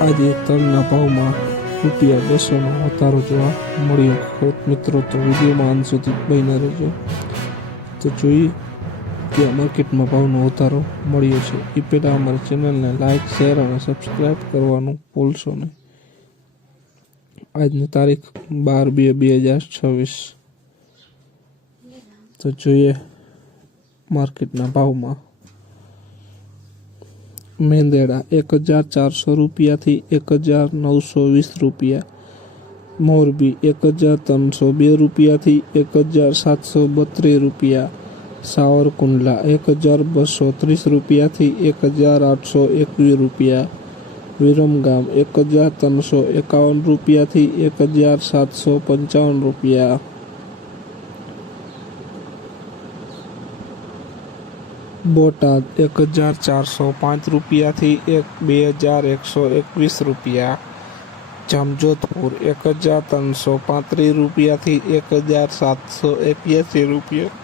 આજે તલના ભાવમાં રૂપિયા બસોનો વધારો જોવા મળ્યો. ખેડૂત મિત્રો, તો વિડીયોમાં અંત સુધી બન્યા રહેજો. તો જોઈએ કે માર્કેટમાં ભાવનો વધારો મળ્યો છે. એ પહેલાં અમારી ચેનલને લાઇક શેર અને સબસ્ક્રાઈબ કરવાનું ભૂલશો નહીં. આજની તારીખ બાર બે બે હજાર છવ્વીસ. તો જોઈએ માર્કેટના ભાવમાં. મેંદેડા એક હજાર ચારસો રૂપિયાથી એક હજાર નવસો વીસ રૂપિયા. મોરબી એક હજાર ત્રણસો બે રૂપિયાથી એક હજાર સાતસો બત્રીસ રૂપિયા. સાવરકુંડલા એક હજાર બસો ત્રીસ રૂપિયાથી એક હજાર આઠસો એકવીસ રૂપિયા. વિરમગામ એક હજાર ત્રણસો એકાવન રૂપિયાથી એક હજાર સાતસો પંચાવન રૂપિયા. બોટાદ એક હજાર ચારસો પાંચ રૂપિયાથી એક બે હજાર એકસો એકવીસ રૂપિયા. જામજોધપુર એક હજાર ત્રણસો પાંત્રીસ રૂપિયાથી એક હજાર સાતસો એક્યાસી રૂપિયા.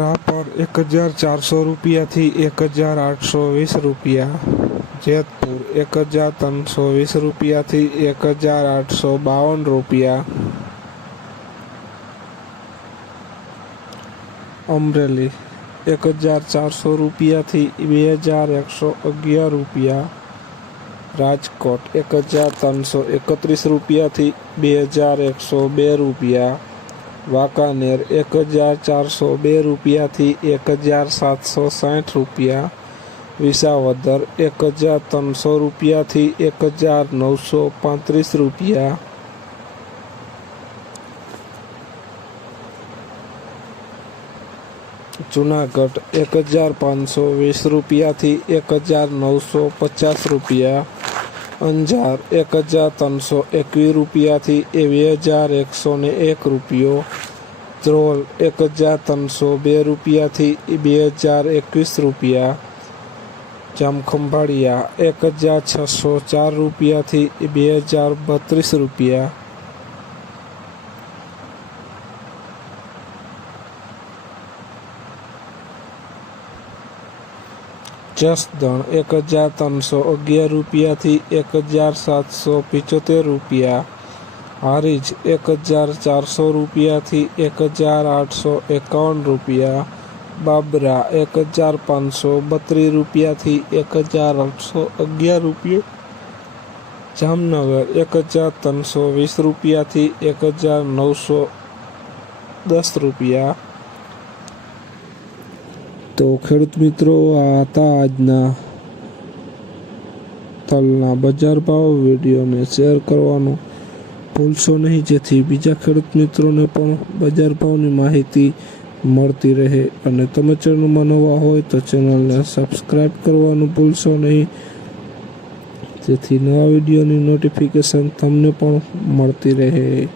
રાપર એક હજાર ચારસો રૂપિયાથી એક હજાર આઠસો વીસ રૂપિયા. જેતપુર એક હજાર ત્રણસો વીસ રૂપિયાથી એક હજાર આઠસો બાવન રૂપિયા. અમરેલી, એક હજાર ચારસો રૂપિયાથી બે હજાર એકસો અગિયાર રૂપિયા. રાજકોટ, એક હજાર ત્રણસો એકત્રીસ રૂપિયાથી બે હજાર એકસો બે રૂપિયા. વાંકાનેર, એક હજાર ચારસો બે રૂપિયાથી એક હજાર સાતસો સાઠ રૂપિયા. વિસાવદર, એક હજાર ત્રણસો રૂપિયાથી એક હજાર નવસો પાંત્રીસ રૂપિયા. જુનાગઢ એક હજાર પાંચસો વીસ રૂપિયાથી એક હજાર નવસો પચાસ રૂપિયા. અંજાર એક હજાર ત્રણસો એકવીસ રૂપિયાથી બે હજાર એકસો ને એક રૂપિયો. ધ્રોલ એક હજાર ત્રણસો બે રૂપિયાથી બે હજાર એકવીસ રૂપિયા. જામખંભાળિયા એક હજાર છસો ચાર રૂપિયાથી બે હજાર બત્રીસ રૂપિયા. જસદણ એક હજાર ત્રણસો અગિયાર રૂપિયાથી એક હજાર સાતસો પિચોતેર રૂપિયા હારીજ એક હજાર ચારસો રૂપિયાથી એક હજાર આઠસો એકાવન રૂપિયા બાબરા એક હજાર પાંચસો બત્રીસ રૂપિયાથી એક હજાર આઠસો અગિયાર રૂપિયા જામનગર એક હજાર ત્રણસો વીસ રૂપિયાથી એક હજાર નવસો દસ રૂપિયા તો ખેડૂત મિત્રો, આ હતા આજના તલના બજાર ભાવ વિડીયોને શેર કરવાનું. ભૂલશો નહીં, જેથી બીજા ખેડૂત મિત્રોને પણ બજાર ભાવની માહિતી મળતી રહે. અને તમે ચેનલમાં નવા હોય તો ચેનલને સબસ્ક્રાઈબ કરવાનું ભૂલશો નહીં, જેથી નવા વિડીયોની નોટિફિકેશન તમને પણ મળતી રહે.